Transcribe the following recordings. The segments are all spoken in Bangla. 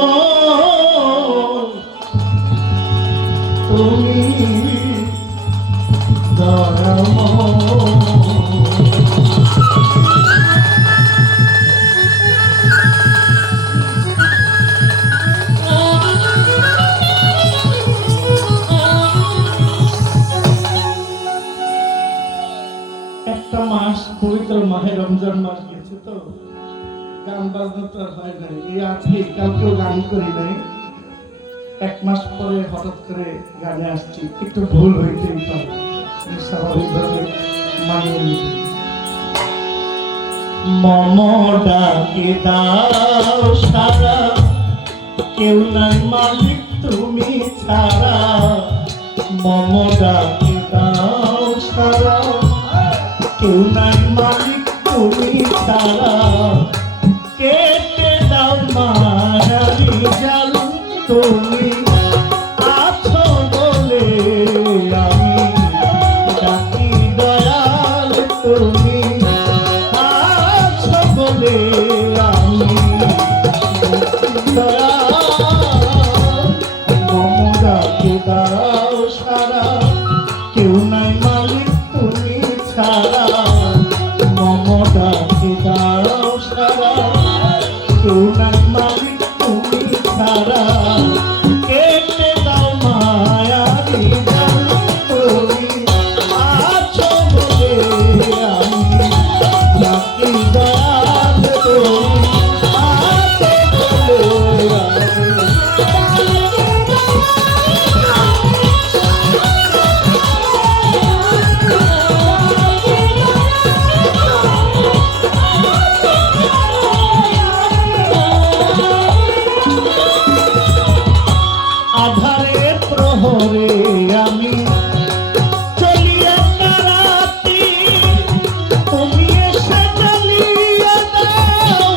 দয়াময় তুমি দয়াময় একটা মাস পবিত্র মাহে রমজান মাস গেছে তো গান বাজনা তো হয় নাই এই আজকে কালকেও গান করি নাই এক মাস পরে হঠাৎ করে গানে আসছি একটু ভুল হইতেই পারে স্বাভাবিকভাবে মানিয়ে নিতে মম ডাকে দাও সারা কেউ নাই মালিক তুমি ছাড়া মম ডাকে দাও সারা কেউ নাই মালিক তুমি ছাড়া কেটে দাও মায়ারি জাল তুমি আছো বলে আমি ডাকি দয়াল তুমি আছো বলে আমি দয়াল মম ডাকে দাও সারা কেউ নাই মালিক তুমি ছাড়া মম ডাকে দাও সারা কেউ নাই মালিক তুমি ছাড়া কেটে দাও মায়ারি জাল তুমি আছো বলে আমি ডাকি দয়াল তুমি আছো বলে আধারের প্রহরে আমি চলিয়া রাতি তুমি এসে জ্বালিয়ে দাও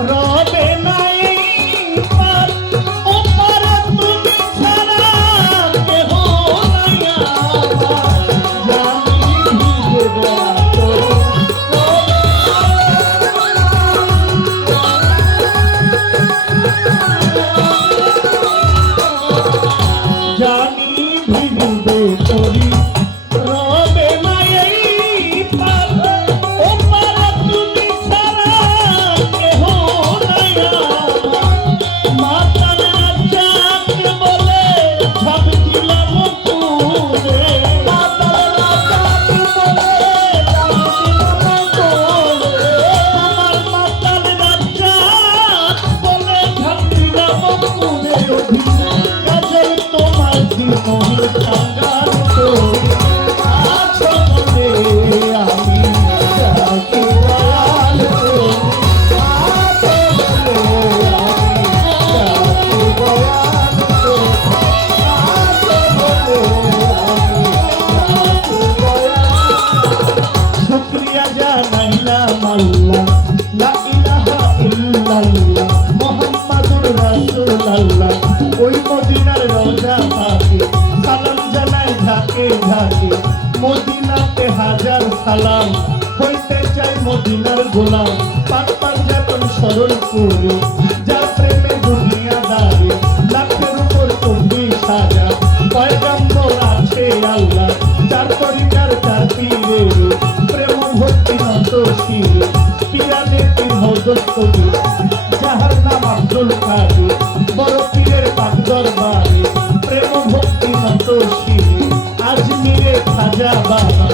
রবে নাই পার ওপার তুমি ছাড়া কেহ নাই আমার জানি ভিজবে জানি ভিজবে তোরি রবে নাই পার ওপার তুমি ছাড়া কেহ নাই আমার মাতাল রাজ্জাক বলে ঝাঁপ দিলাম পুরে মাতাল রাজ্জাক বলে আমার মাতাল রাজ্জাক বলে ঝাঁপ দিলাম পুরে কাজল তোমার জীবন কাঙ্গাল তো আছো বলে আমি যাকে দয়াল তো আছো বলে আমি যাকে দয়াল তো আছো বলে আমি যাকে দয়াল শুকরিয়া জানাইলাম আল্লাহ লা ইলাহা ইল্লাল্লাহ মুহাম্মাদুর রাসূলুল্লাহ ওই মদিনার রওজা পাকে সালাম জানাই ঝাঁকে ঝাঁকে মদিনাতে হাজার সালাম হইতে চাই মদিনার গোলাম পাক পাঞ্জাতন সরল করে যার প্রেমে দুনিয়া দাঁড়ে লাখের উপর 24,000 পয়গম্বর আছে আল্লাহ চার তরিকার চার পীরের প্রেম ভক্তি নত শির পিরানে পীর হযরত যাহার নাম আব্দুল কাদের বড় পীরের পাক দরবারে প্রেম ভক্তি নত শির আজমিরে খাজা বাবা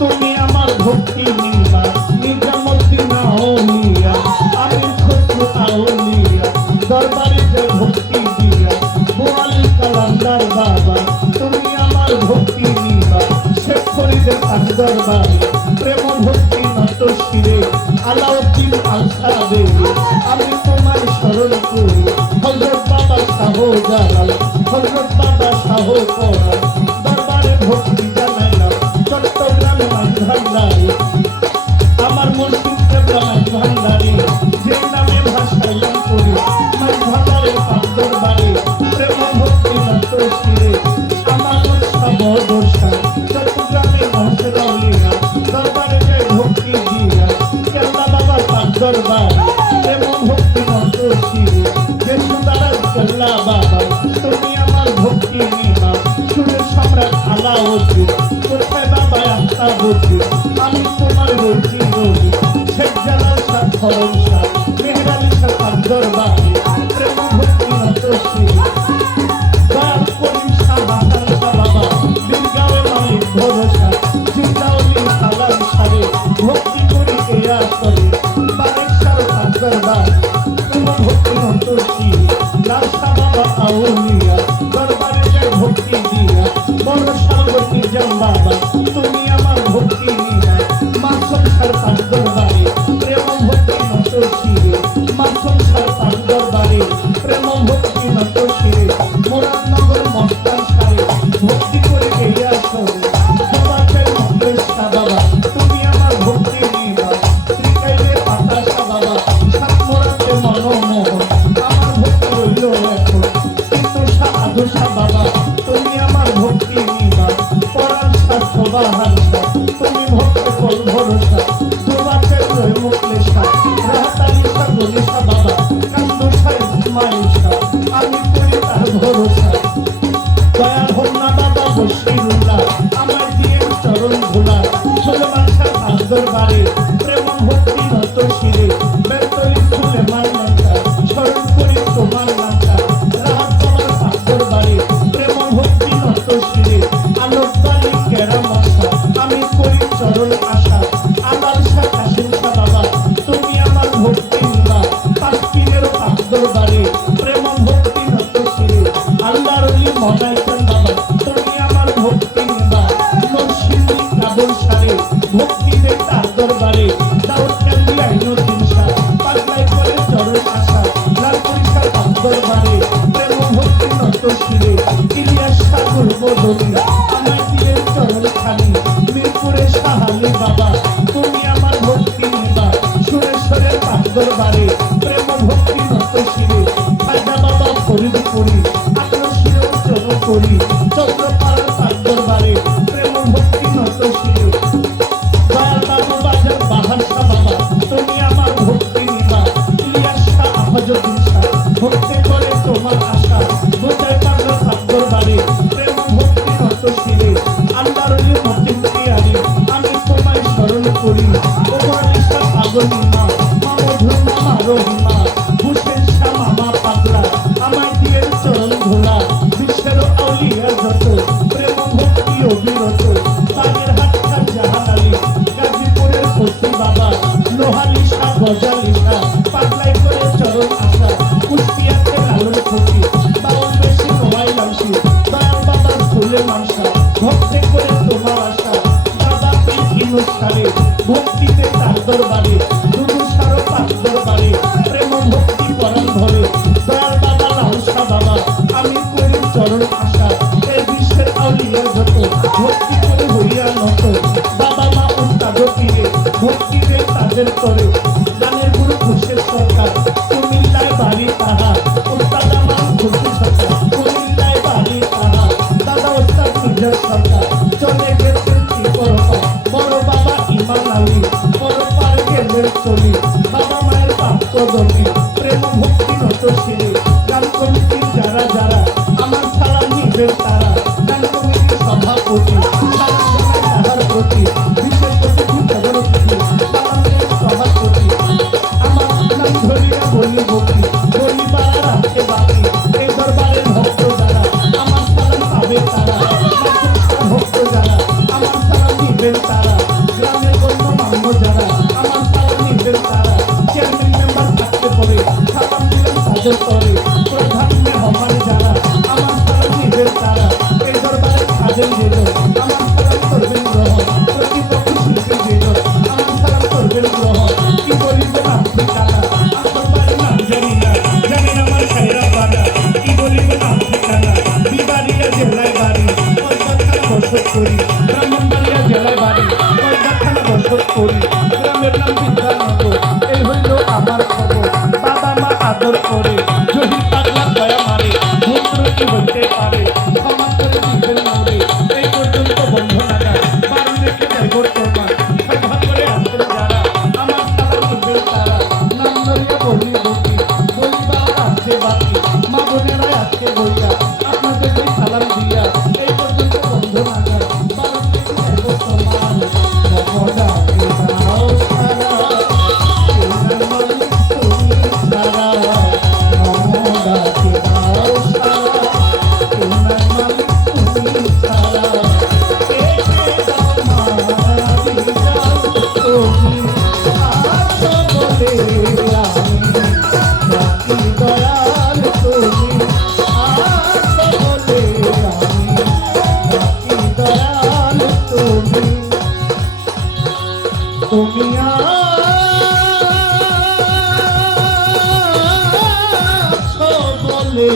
তুমি আমার ভক্তি নিবা নিজামুদ্দিন আউলিয়া আমির খসরু আউলিয়া দরবারে যে ভক্তি দিয়া বোয়ালি কালান্দার বাবা তুমি আমার ভক্তি নিবা শেখ ফরিদের পাক দরবারে প্রেম ভক্তি নত শিরে আলাউদ্দিন আলসাদে আমি তোমার স্মরণ করি হযরত বাবা শাহজালাল হযরত বাবা শাহ পরাণ দরবারে ভক্তি জানাইলাম চট্টগ্রামে মাঝ ভান্ডারে আমার মুর্শিদ কেবলা মাঝ ভান্ডারে যে নামে ভাসাইলাম করি মাঝ ভান্ডারের পাক দরবারে প্রেম ভক্তি নত শিরে আমার সবদশা চট্টগ্রামে মহসেদউলিয়া দরবারে যে ভক্তি দিয়া কেবলা বাবার পাক দরবার প্রেম ভক্তি নত শিরে যে সুদারাজ কেবলা বাবা তুমি আমার ভক্তি নিবা সুরের সম্রাট আলাউদ্দিন কোথায় বাবা আফতাবুদ্দিন আমি তোমার বলছি রবি শেখ জালাল শাহ খরম শাহ মেহের আলী শাহ পাক দরবারে প্রেম ভক্তি নত শিরে দয়াল করিম শাহ হাসান শাহ বাবা বীরগাঁওয়ে মালিক ভরসা জিন্দাউলি সালাম সারে ভক্তি করি এ আসরে বারেক শাহ পাক দরবার প্রেম ভক্তি নত শিরে লাল শাহ বাবা আউলিয়া দরবারে যায় ভক্তি দিয়া বড় সাগরী জাম বাবা তুমি আমার ভক্তি নিয়া মাসুম শাহ পাক দরবারে প্রেম ভক্তি নত শিরে মাসুম শাহ পাক দরবারে প্রেম ভক্তি নত শিরে মুরাদনগর মস্তান সারে ভক্তি করে এই আসরে জবাতের মন্দির শাহ বাবা তুমি আমার ভক্তি নিবা শ্রীকাইলের পাতা শাহ বাবা সাত মোড়াতে মনোমোহন আমার ভক্তি রইল এখন কিন্তু সাধু শাহ বাবা তুমি আমার ভক্তি নিবা পরাণ শাস্ত্র বাহান শাহ তুমি ভক্ত কল ভরসা দুবাতে রয়ে মুখলে শাহ রাহাতালি শাহ গলি শাহ বাবা কান্দু শাহ ইসমাইল শাহ আমি করি তার ভরসা দয়াল হোন্না বাবা বশিরুল্লাহ আমার দিয়ে চরণ ধুলা সুলেমান শাহ পাক দরবারে প্রেম ভক্তি নত শিরে বেতলি সুলেমান নামটা স্মরণ করি তোমার নামটা রাহাত বাবার পাক দরবারে প্রেম ভক্তি নত শিরে আলোকবাণী কেরামত শাহ আমি করি চরণ আশা আদাল শাহ কাশিম শাহ বাবা তুমি আমার ভক্তি নিবা পাঁচ পীরের পাক দরবারে প্রেম ভক্তি নত শিরে আল্লাহর ওলি মনাইতেন বাবা তুমি আমার ভক্তি নিবা নরসিংদী কাবুল সারে ভক্তি দে তার দরবারে দরবারে প্রেম ভক্তি নত শিরে খাজা বাবা ফরিদ করি আগ্রহ শিরে চরণ করি চন্দ্রপাড়ার তার দরবারে প্রেম ভক্তি নত শিরে দয়াল বাবু বাজার বাহার শাহ বাবা তুমি আমার ভক্তি নিবা ইলিয়াস শাহ আফাজুদ্দিন শাহ ভক্তি করে তোমার আশা বোঝাই পাগল তার দরবারে প্রেম ভক্তি নত শিরে আল্লাহর মতিন পিয়ারি আমি তোমায় স্মরণ করি ওমর আলী শাহ পাগল মা মধুর মামা রহিমা হুসেন শাহ মামা পাগলা আমায় দিয়ে চরণ ধোলা বিশ্বের আউলিয়া যত প্রেম ভক্তি অবিরত বাগের হাট খান জাহান আলী গাজীপুরের ফসি বাবা লোহালি শাহ গজালি শাহ পাগলাই করে চরণ আসা কুষ্টিয়াতে লালন ফকি বাউল বেশি নোয়াই লামসি দয়াল বাবার ফুলে মানসা ভক্তি করে তোমার আশা দাদা ইনুসারে ভক্তিতে তার দরবারে দুদু সারো পাঁচ দরবারে প্রেম ভক্তি পরাণ ধরে দয়াল বাবা লালসা বাবা আমি করি চরণ আশা এই বিশ্বের আউলিয়া যত ভক্তি করে হইয়া নত বাবা মা উস্তাদ পীরে ভক্তিতে তাদের করে গানের গুরু ঘোষের সরকার কুমিল্লায় বাড়ি তাহা উস্তাদ আমার ঘোষের সরকার কুমিল্লায় বাড়ি তাহা দাদা উস্তাদ মির্জার সরকার চলে গেছেন কি পরপা বড় বাবা ইমাম আলী পরপার গেলেন চলি বাবা মায়ের প্রাপ্তদী প্রেম ভক্তি নত শিরে গান কমিটির যারা যারা আমার সালাম নিবেন তারা গান কমিটির সভাপতি সালাম জানাই তাহার প্রতি বিশেষ অতিথি জগন্নাথী সালামের সভাপতি আমার নাম ধরিয়া বলি ভক্তি বলিবার রাখে বাকি এই দরবারের ভক্ত যারা আমার সালাম পাবে তারা ভক্ত যারা আমার সালাম নিবেন তারা গ্রামের গণ্যমান্য যারা আমার সালাম নিবেন তারা চেয়ারম্যান মেম্বার থাকতে পারে সালাম দিলেন তাদের তরে প্রধান মেহমান যারা আমার সালাম নিবেন তারা এই দরবারে খাদেন যেন আমার সালাম করবেন গ্রহণ প্রতিপক্ষ শিল্পী যেন আমার সালাম করবেন গ্রহণ কি বলিব নাম ঠিকানা আমার দরবারের নাম জানি না আমার সাইরা বাড়া কি বলিব নাম ঠিকানা বিবাড়িয়া জেলায় বাড়ি কলকাতা বসত করি ব্রাহ্মণবাড়িয়া জেলায় বাড়ি কলকাতা বসত করি গ্রামের নাম বিদ্যানগর এই হইল আমার খবর বাবা মা আদর করে জহির পাগলা দয়া মারে মন্ত্র কি হইতে পারে ক্ষমা করে দিবেন মোরে এই পর্যন্ত বন্ধ নাগা বারো রেখে যাইব তোমার সভা করে আসবেন যারা আমার সালাম দিবেন তারা নাম ধরিয়া বলি বকি বলিবার আছে বাকি মা বোনেরা আজকে বইয়া আপনাদের ওই সালাম দিয়া এই পর্যন্ত বন্ধ নাগা বারো রেখে যাইব তোমার মমডা দাও সারা তুমি সারা মমডা দাও সারা তুমি সারা এসে দাও মারি যাও তুমি আসো বলে আমি রাখি দয়াল তুমি আসো বলে আমি রাখি দয়াল তুমি তুমি আছো বলে